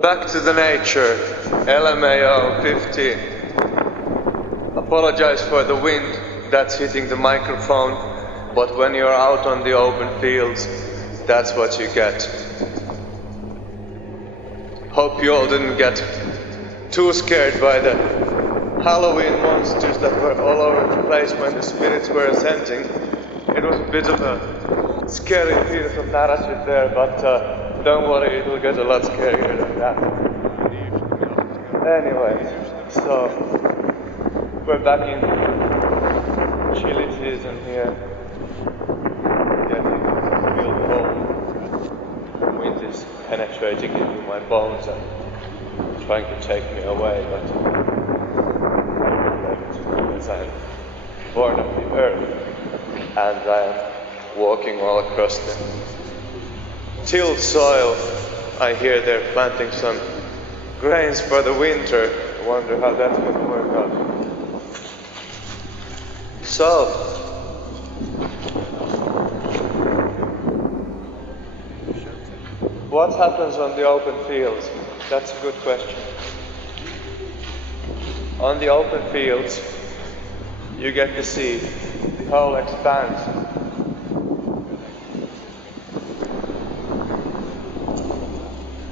Back to the nature, LMAO 15. Apologize for the wind that's hitting the microphone, but when you're out on the open fields, that's what you get. Hope you all didn't get too scared by the Halloween monsters that were all over the place when the spirits were ascending. It was a bit of a scary piece of narrative there, but don't worry, it will get a lot scarier than that. Anyway, so we're back in chilly season here. Getting real cold. The wind is penetrating into my bones and trying to take me away, but as I'm born of the earth and I am walking all across the tilled soil. I hear they're planting some grains for the winter. I wonder how that's going to work out. So, what happens on the open fields? That's a good question. On the open fields, you get to see the whole expanse.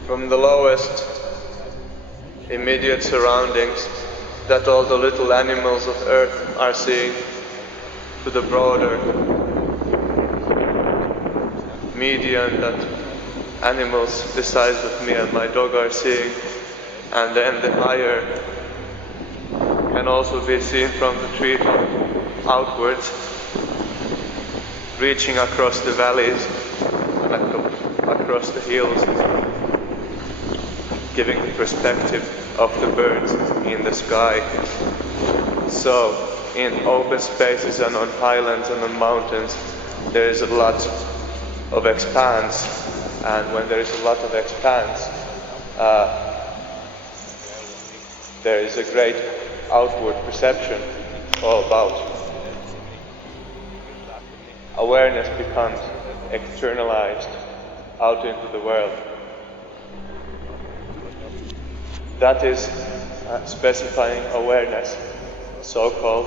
From the lowest immediate surroundings that all the little animals of Earth are seeing, to the broader median that animals the size of me and my dog are seeing, and then the higher can also be seen from the treetop outwards, reaching across the valleys and across the hills, giving the perspective of the birds in the sky. So, in open spaces and on highlands and on mountains, there is a lot of expanse, and when there is a lot of expanse, there is a great outward perception all about. Awareness becomes externalized out into the world. That is specifying awareness, so-called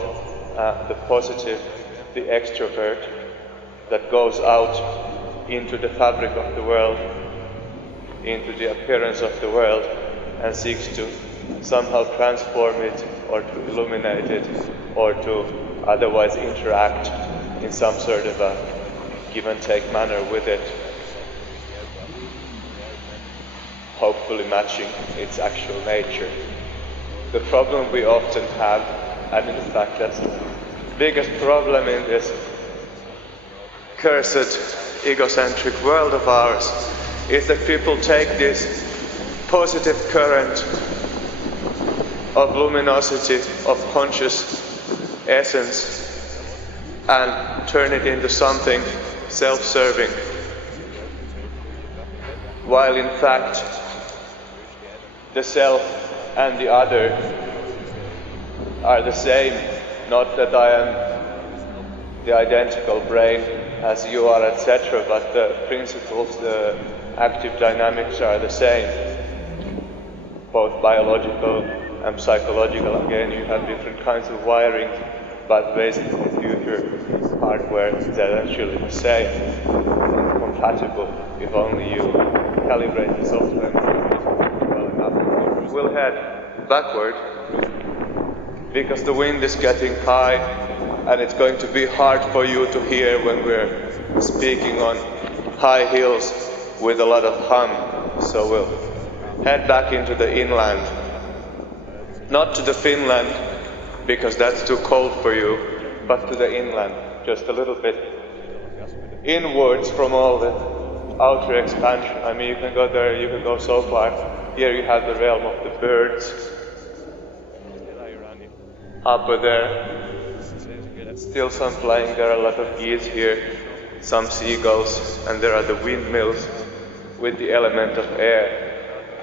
the positive, the extrovert, that goes out into the fabric of the world, into the appearance of the world, and seeks to somehow transform it, or to illuminate it, or to otherwise interact in some sort of a give-and-take manner with it, hopefully matching its actual nature. The problem we often have, and in fact that's the biggest problem in this cursed egocentric world of ours, is that people take this positive current of luminosity, of conscious essence, and turn it into something self-serving, while in fact the self and the other are the same. Not that I am the identical brain as you are, etc., but the principles, the active dynamics are the same, both biological and psychological. Again, you have different kinds of wiring, but basic computer hardware is essentially the same, compatible, if only you calibrate the software well enough. We'll head backward because the wind is getting high and it's going to be hard for you to hear when we're speaking on high hills with a lot of hum. So we'll head back into the inland. Not to the Finland, because that's too cold for you, but to the inland, just a little bit inwards from all the outer expansion. I mean, you can go there, you can go so far. Here you have the realm of the birds. Up there, still some flying. There are a lot of geese here, some seagulls, and there are the windmills with the element of air.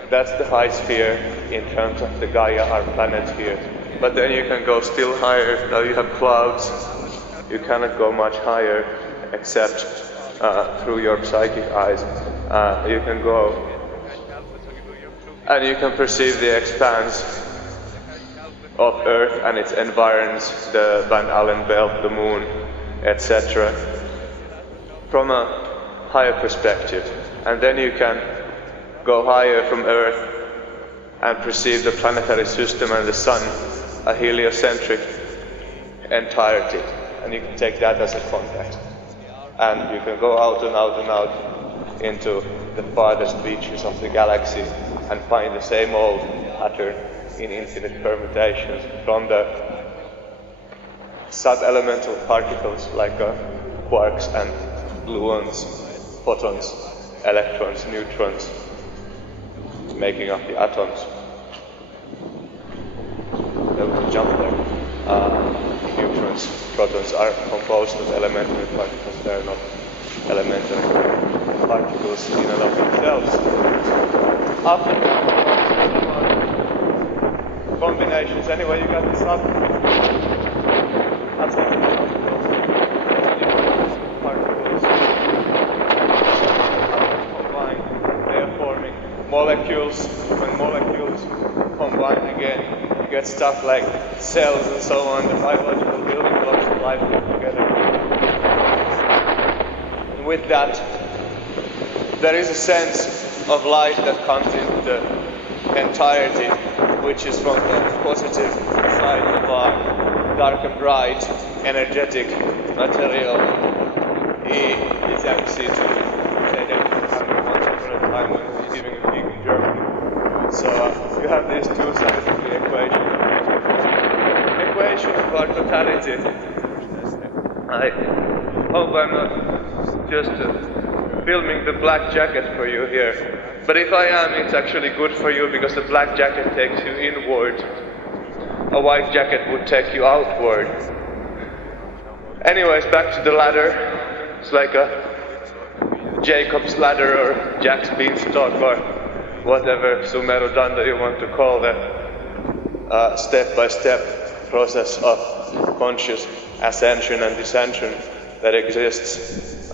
That's the high sphere in terms of the Gaia, our planet here. But then you can go still higher. Now you have clouds. You cannot go much higher except through your psychic eyes. You can go and you can perceive the expanse of Earth and its environs, the Van Allen belt, the moon, etc., from a higher perspective. And then you can go higher from Earth and perceive the planetary system and the sun, a heliocentric entirety, and you can take that as a contact. And you can go out and out and out into the farthest reaches of the galaxy and find the same old pattern in infinite permutations from the sub-elemental particles like quarks and gluons, photons, electrons, neutrons, making up the atoms. There was a jump there. Neutrons, protons are composed of elementary particles. They are not elementary particles in and of themselves. After combinations, anyway, you got the subatomic particles combined. They are forming molecules. When molecules combine again, you get stuff like cells and so on, the biological building blocks of life put together. And with that, there is a sense of light that comes into the entirety, which is from the positive side of our dark and bright, energetic material. E is MC2. Say that once upon a time when we were giving a gig in Germany. So you have these two sides of the equation. Equation of our totality. I hope I'm not just filming the black jacket for you here. But if I am, it's actually good for you because the black jacket takes you inward. A white jacket would take you outward. Anyways, back to the ladder. It's like a Jacob's ladder or Jack's beanstalk or whatever Sumero Danda you want to call the step-by-step process of conscious ascension and descension that exists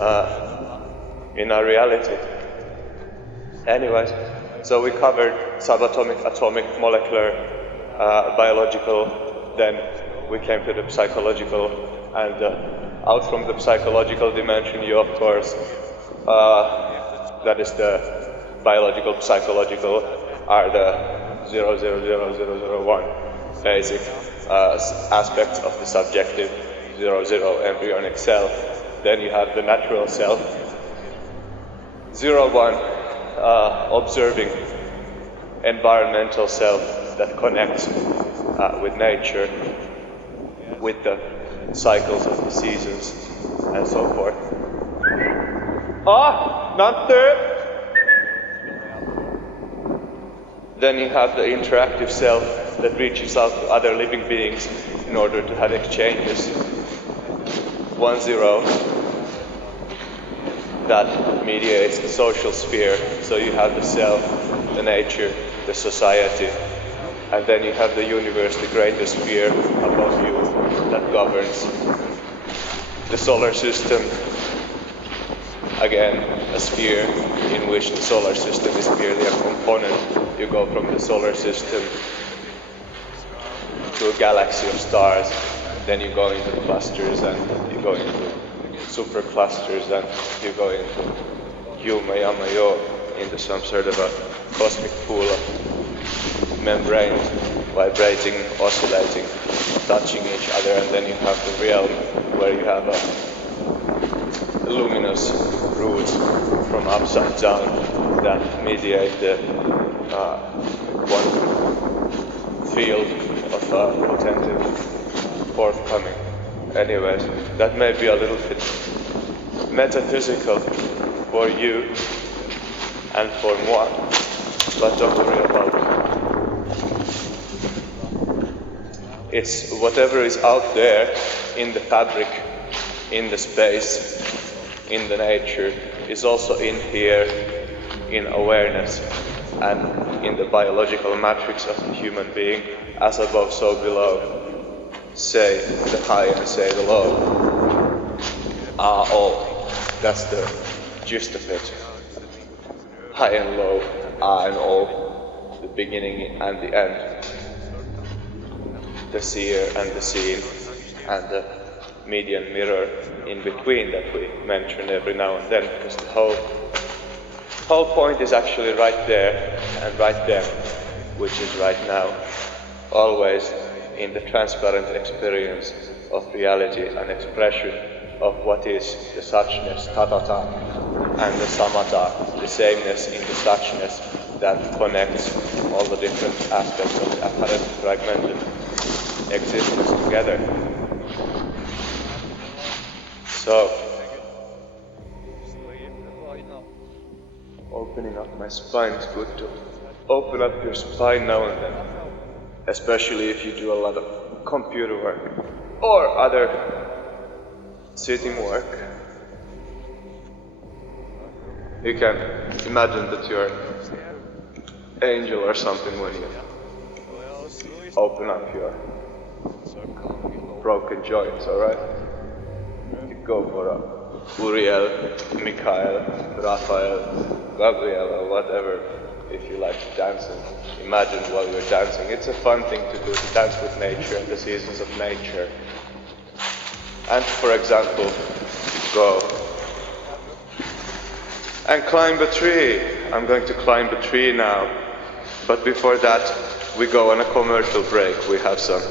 in our reality. Anyways, so we covered subatomic, atomic, molecular, biological, then we came to the psychological, and out from the psychological dimension you of course, that is the biological, psychological, are the 00001 basic aspects of the subjective 00 embryonic self. Then you have the natural self, 01 observing environmental self that connects with nature, with the cycles of the seasons and so forth. Not there! Then you have the interactive self that reaches out to other living beings in order to have exchanges. 10 that mediates the social sphere. So you have the self, the nature, the society, and then you have the universe, the greater sphere above you that governs the solar system. Again, a sphere in which the solar system is merely a component. You go from the solar system to a galaxy of stars, then you go into clusters, and you go into superclusters, and you go into Yuma-Yama-Yo, into some sort of a cosmic pool of membranes vibrating, oscillating, touching each other, and then you have the realm where you have a luminous roots from upside down that mediate the quantum field of potential forthcoming. Anyways, that may be a little bit metaphysical for you and for moi, but don't worry about it. It's whatever is out there in the fabric, in the space, in the nature, is also in here, in awareness, and in the biological matrix of the human being, as above, so below. Say the high and say the low. All. That's the gist of it. High and low, and all. The beginning and the end, the seer and the seen, and the median mirror in between that we mention every now and then, because the whole point is actually right there and right then, which is right now, always in the transparent experience of reality and expression of what is the suchness, tatata, and the samatha, the sameness in the suchness that connects all the different aspects of the apparent fragmented existence together. So, opening up my spine is good to open up your spine now and then, especially if you do a lot of computer work or other sitting work. You can imagine that you're an angel or something when you open up your broken joints, alright? You go for a Uriel, Mikhail, Raphael, Gabriel, or whatever, if you like to dance and imagine while you're dancing. It's a fun thing to do, to dance with nature and the seasons of nature. And for example, go and climb a tree. I'm going to climb a tree now. But before that, we go on a commercial break. We have some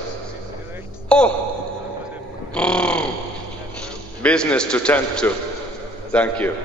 business to tend to. Thank you.